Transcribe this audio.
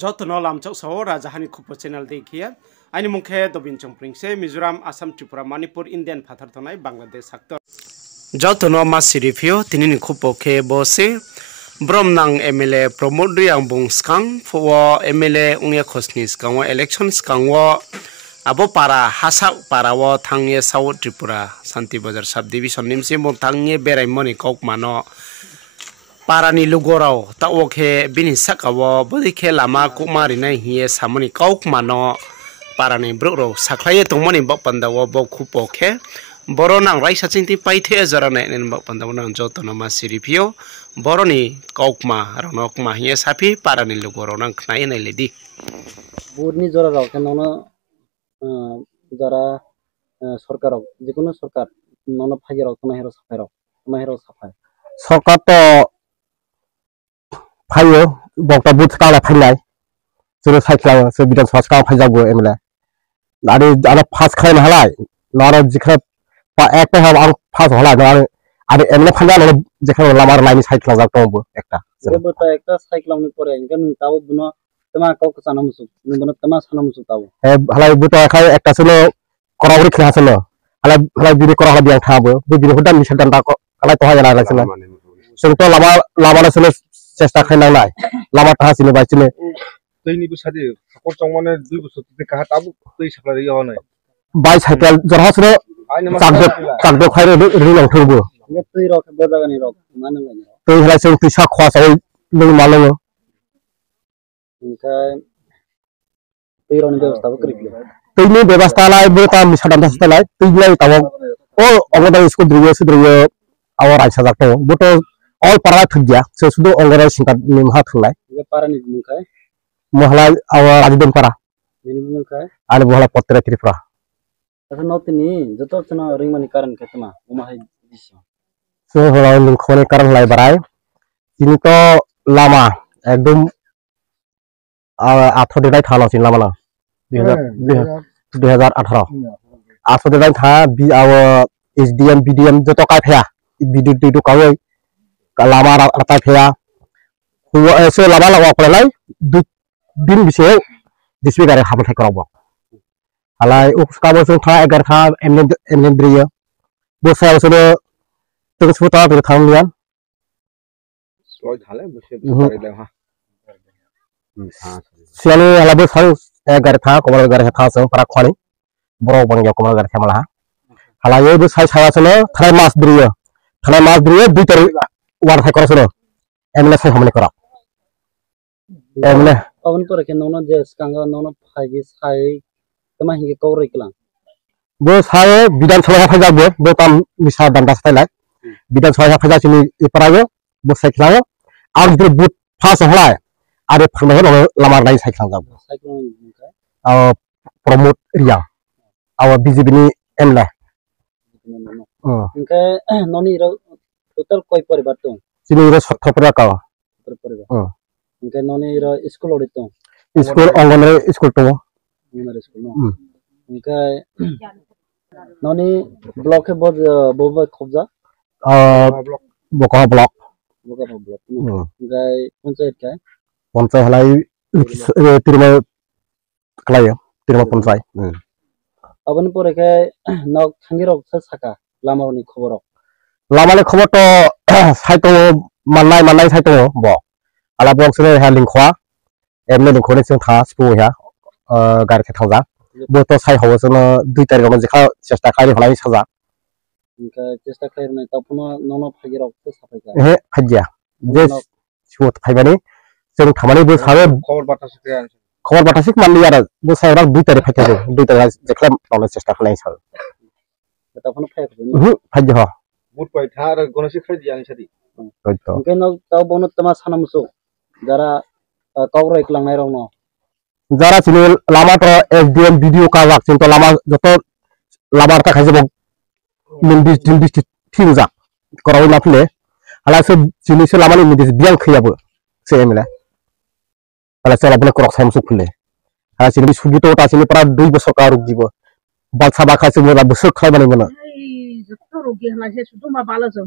Jotono lamchok sawo rajahani khupo channel dekhiya ani mungkhe dobin chongpringse Mizoram Assam Tripura Manipur Indian phathar tonai Bangladesh saktor jotono masirifio tinini khupo khe bose Bromnang MLA Pramod Riyang bungskang fo MLA ungya khosni skangwa election skangwa abo para hasa para wo thangye South Tripura Santi Bazar subdivision nimse mo thangye berai moni kok mano parani lugorao tawoke bini sakawo bodike lama kumari nai hiye samoni kauk mano parani broro saklaye tongmoni bakpandawo bokhupoke boronang raisa chinti paithe jarane nen bakpandawo nang jotono masiripio boroni kaukma ronokma hiye sapi parani lugoro nang knai nai ledi burni jora raw kenono jara सरकार जिकुनु सरकार none फागिराव तमाहेरो साफाय सरकार तो फायो बक्ता booth काला फाइलाय जों साइक्लाव सो बिधान सभा का फाइजाबो एमले आरो पास खायनो हालाय नारो जिखा एक हाब आं पास हला आरो एमले फाइला जिखा लामार लाइन साइक्लाव जातोबो एकटा साइक्लावनि परे इनका ताबो बुनो तमा कौक सानामुसु नबनो तमा सानामुसु ताबो हालाय बुतो खाय एकटा सलो करावरि खिलासलो हालाय बिदि करा हाला बियां थाबो बिदि हुदान मिसल दानदा हालाय तो हाया लासलो जों तो लामा सलो चेष्टा खायनांनाय लामा थासिनो बायसिनो दैनि बुसादि हाखर चावमाने 2 बोसोर ते काहा ताबु दै साप्लाय यावनाय बाइसाइकेल जरहासनो चाकदो खायरो रिलांथोबो दै रक बजागानि रक मानंगानि दै हलाय जों फैसा खवासाव लों मालङो ओमफ्राय दै रनि व्यवस्थाबो करिखियो दैनि व्यवस्थालाय बोता मिसादान थासलाय दैलाय ताव ओ अगदा स्कुल द्रियो आवर रायसा जातो बतो all para thugya so sudo ongara singkat nimha thungnai ye para ni mungkai mohla awa ajidon para ni mungkai ale bohla potra tripura asa notini joto chana ringmani karan ketma umahai disyo so hola lungkhone karan lai barai ini to lama ekdom athor dai thalo sin lama na 2018 athor dai tha bi awa SDM BDM joto kai phya bidu tu kawai lama rata phya huwa so lama lawa palai din bise disbi gare habal thai korabo alai uska bo so tha agar tha emne driya bo sa so to suta to thang lian soy thale bise pare le ha siani ala bo sa agar tha komal gar tha so para khani bro bangya komal gar thamala hala ye bo sai sa so thai mas driya du tar war thai korasno emle sai hamne kora emle अवन पर के नोनो जे स्कांगा नोनो फाइगे साइ तमा हिंगे कौरै कलां बो साय बिधान सभा फाइजाबो बो ताम मिसा दान्दा स्टाइलाय बिधान सभा फाइजासिनि इपरायो बो साइक्लायो आर बिदि बुट फास हलाय आरो फांनो लामा लाइन साइक्लां जाबो साइक्लां प्रमोद रिया आव बीजेपी नि एमले इनके नोनी टोटल कोई परिवार तो सिनि रो सत्तपरा का इनके नोनी रो स्कूल ओडितो स्कूल अंगनवाड़ी स्कूल तो अंगनवाड़ी स्कूल नो इनके नोनी ब्लॉक के बहुत खबजा बोका ब्लॉक इनके पंचायत का पंचायत हलाई तिरमल खलायो तिरमल पंचायत अबन पर के नक थांगिरो साका लामानि खबर तो साइतो माननाय साइतो बो आला बक्सने हा लिंखवा एमले लिंखने जों था स्पो या गारि के थांजा बो तो साइ हाव जों 2 तारिखआव जिखा चेष्टा खारि हलाय साजा इनका चेष्टा खारिनाय तापनो ननो फागिराव साफायगा हे फागिया जे स्पो फाइबानि जों थामानि बो साबे खबर बातासिक मानलि आरो बो साइरा 2 तारिख फाइथारो 2 तारिख जेखला मावनो चेष्टा खालाय सा तापनो फाइबानि फागिया बुट पाइ था आरो गनसि खायदि आं सादि तो इनके न ताव बनो तमा सानामुसु जरा कौरै कलांनाय रावनो जरा सिनि लामा तो एसडीएम वीडियो का वाक्सिन तो लामा जतो लामा ta खाइजो min district थिंजा कराव ना फले हाला से सिनि से लामा नि दिस बियां खैयाबो से एमले हाला से लाबले करक सामसु फले हाला सिनि सुगितो ता सिनि para 2 बोसोर का रुक दिबो बालसा बाखा से मोला बोसोर खाय बानाय मोना जतो रुगि हला से सुदु मा बाला जों